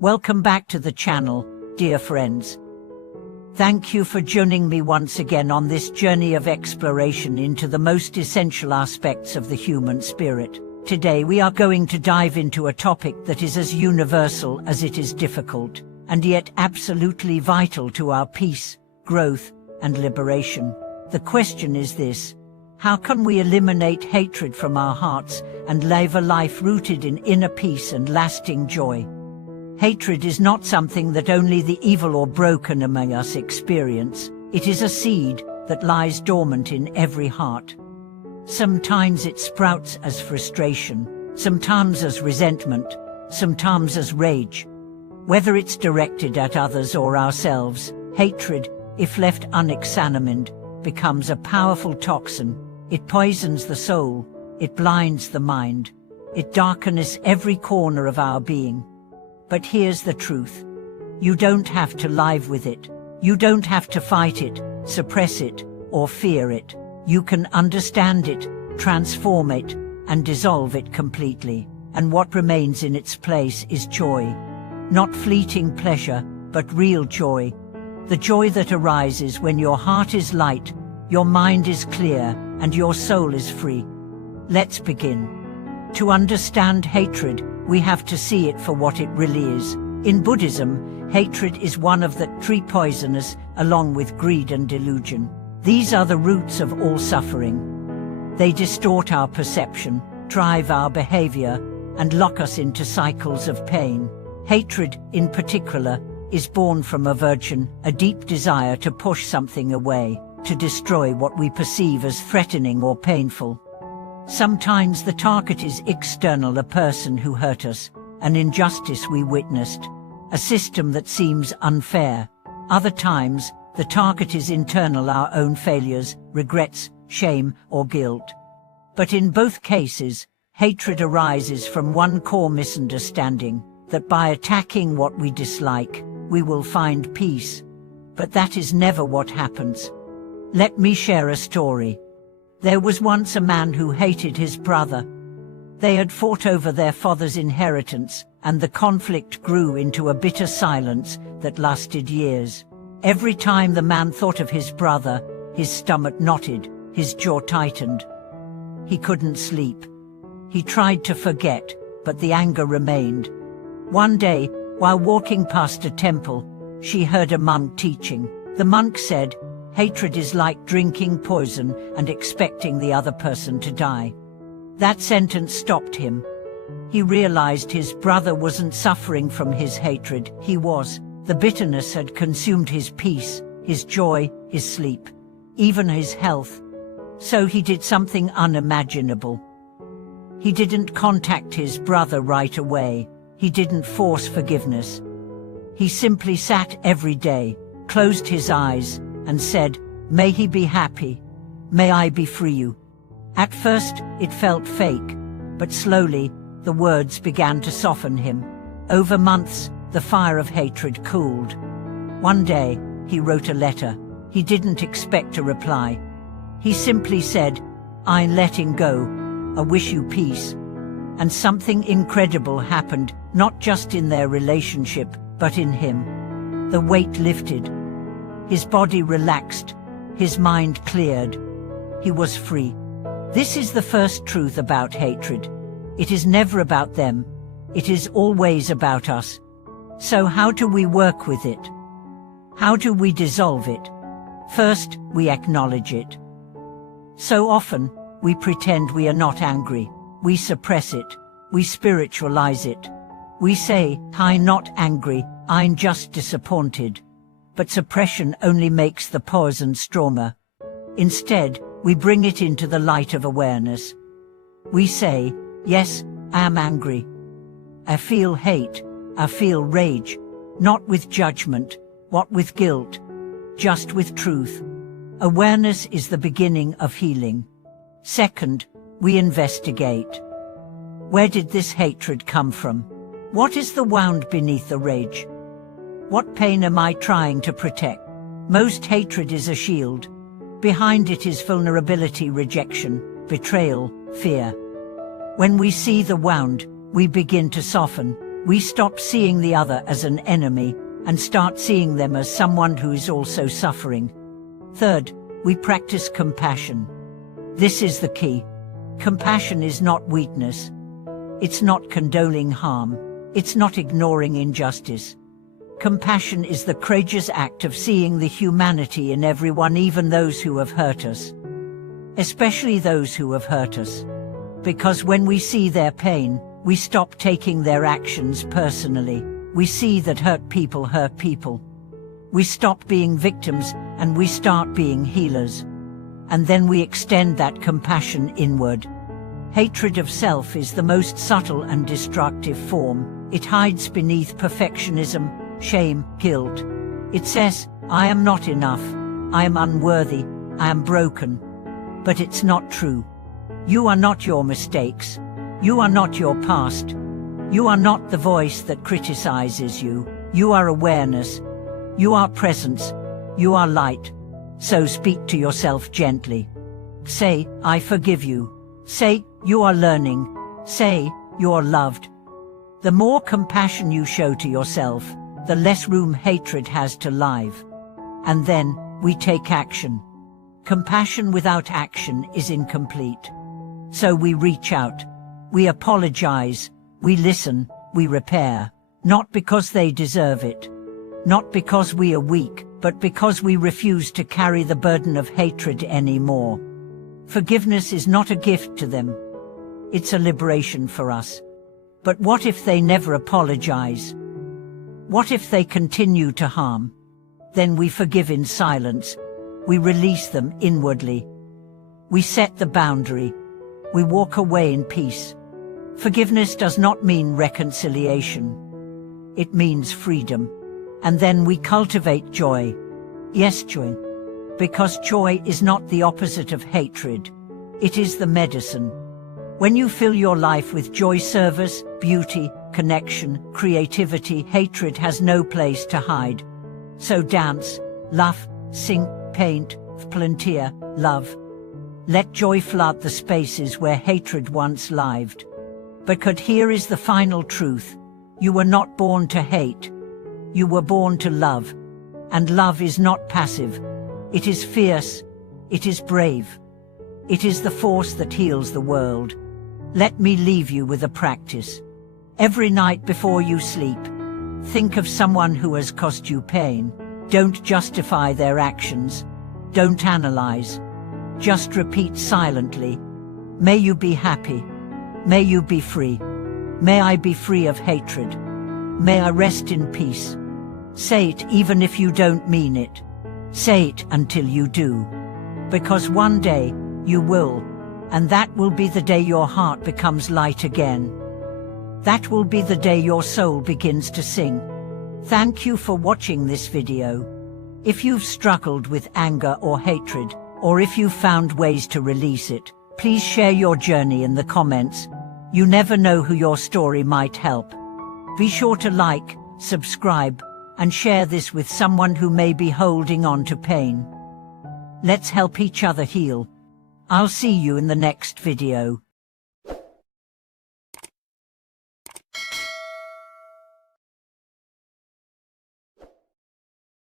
Welcome back to the channel, dear friends. Thank you for joining me once again on this journey of exploration into the most essential aspects of the human spirit. Today we are going to dive into a topic that is as universal as it is difficult, and yet absolutely vital to our peace, growth, and liberation. The question is this: how can we eliminate hatred from our hearts and live a life rooted in inner peace and lasting joy? Hatred is not something that only the evil or broken among us experience. It is a seed that lies dormant in every heart. Sometimes it sprouts as frustration, sometimes as resentment, sometimes as rage. Whether it's directed at others or ourselves, hatred, if left unexamined, becomes a powerful toxin. It poisons the soul, it blinds the mind, it darkens every corner of our being. But here's the truth: you don't have to live with it. You don't have to fight it, suppress it, or fear it. You can understand it, transform it, and dissolve it completely. And what remains in its place is joy. Not fleeting pleasure, but real joy. The joy that arises when your heart is light, your mind is clear, and your soul is free. Let's begin. To understand hatred, we have to see it for what it really is. In Buddhism, hatred is one of the three poisonous, along with greed and delusion. These are the roots of all suffering. They distort our perception, drive our behavior, and lock us into cycles of pain. Hatred, in particular, is born from aversion, a deep desire to push something away, to destroy what we perceive as threatening or painful. Sometimes the target is external, a person who hurt us, an injustice we witnessed, a system that seems unfair. Other times, the target is internal, our own failures, regrets, shame, or guilt. But in both cases, hatred arises from one core misunderstanding, that by attacking what we dislike, we will find peace. But that is never what happens. Let me share a story. There was once a man who hated his brother. They had fought over their father's inheritance, and the conflict grew into a bitter silence that lasted years. Every time the man thought of his brother, his stomach knotted, his jaw tightened. He couldn't sleep. He tried to forget, but the anger remained. One day, while walking past a temple, she heard a monk teaching. The monk said, "Hatred is like drinking poison and expecting the other person to die." That sentence stopped him. He realized his brother wasn't suffering from his hatred, he was. The bitterness had consumed his peace, his joy, his sleep, even his health. So he did something unimaginable. He didn't contact his brother right away. He didn't force forgiveness. He simply sat every day, closed his eyes, and said, "May he be happy. May I be free." At first, it felt fake, but slowly, the words began to soften him. Over months, the fire of hatred cooled. One day, he wrote a letter. He didn't expect a reply. He simply said, "I'm letting go. I wish you peace." And something incredible happened, not just in their relationship, but in him. The weight lifted. His body relaxed, his mind cleared. He was free. This is the first truth about hatred. It is never about them. It is always about us. So how do we work with it? How do we dissolve it? First, we acknowledge it. So often, we pretend we are not angry. We suppress it. We spiritualize it. We say, "I'm not angry, I'm just disappointed." But suppression only makes the poison stronger. Instead, we bring it into the light of awareness. We say, "Yes, I am angry. I feel hate, I feel rage," not with judgment, not with guilt, just with truth. Awareness is the beginning of healing. Second, we investigate. Where did this hatred come from? What is the wound beneath the rage? What pain am I trying to protect? Most hatred is a shield. Behind it is vulnerability, rejection, betrayal, fear. When we see the wound, we begin to soften. We stop seeing the other as an enemy and start seeing them as someone who is also suffering. Third, we practice compassion. This is the key. Compassion is not weakness. It's not condoning harm. It's not ignoring injustice. Compassion is the courageous act of seeing the humanity in everyone, even those who have hurt us. Especially those who have hurt us. Because when we see their pain, we stop taking their actions personally. We see that hurt people hurt people. We stop being victims and we start being healers. And then we extend that compassion inward. Hatred of self is the most subtle and destructive form. It hides beneath perfectionism, shame, guilt. It says, I am not enough, I am unworthy, I am broken. But it's not true. You are not your mistakes. You are not your past. You are not the voice that criticizes you. You are awareness. You are presence. You are light. So speak to yourself gently. Say, I forgive you. Say, you are learning. Say, you are loved. The more compassion you show to yourself, the less room hatred has to live. And then, we take action. Compassion without action is incomplete. So we reach out. We apologize. We listen. We repair. Not because they deserve it. Not because we are weak, but because we refuse to carry the burden of hatred anymore. Forgiveness is not a gift to them. It's a liberation for us. But what if they never apologize? What if they continue to harm? Then we forgive in silence. We release them inwardly. We set the boundary. We walk away in peace. Forgiveness does not mean reconciliation. It means freedom. And then we cultivate joy. Yes, joy. Because joy is not the opposite of hatred. It is the medicine. When you fill your life with joy, service, beauty, connection, creativity, hatred has no place to hide. So dance, laugh, sing, paint, volunteer, love. Let joy flood the spaces where hatred once lived. Because here is the final truth. You were not born to hate. You were born to love. And love is not passive. It is fierce. It is brave. It is the force that heals the world. Let me leave you with a practice. Every night before you sleep, think of someone who has caused you pain. Don't justify their actions. Don't analyze. Just repeat silently. May you be happy. May you be free. May I be free of hatred. May I rest in peace. Say it even if you don't mean it. Say it until you do. Because one day, you will. And that will be the day your heart becomes light again. That will be the day your soul begins to sing. Thank you for watching this video. If you've struggled with anger or hatred, or if you've found ways to release it, please share your journey in the comments. You never know who your story might help. Be sure to like, subscribe, and share this with someone who may be holding on to pain. Let's help each other heal. I'll see you in the next video.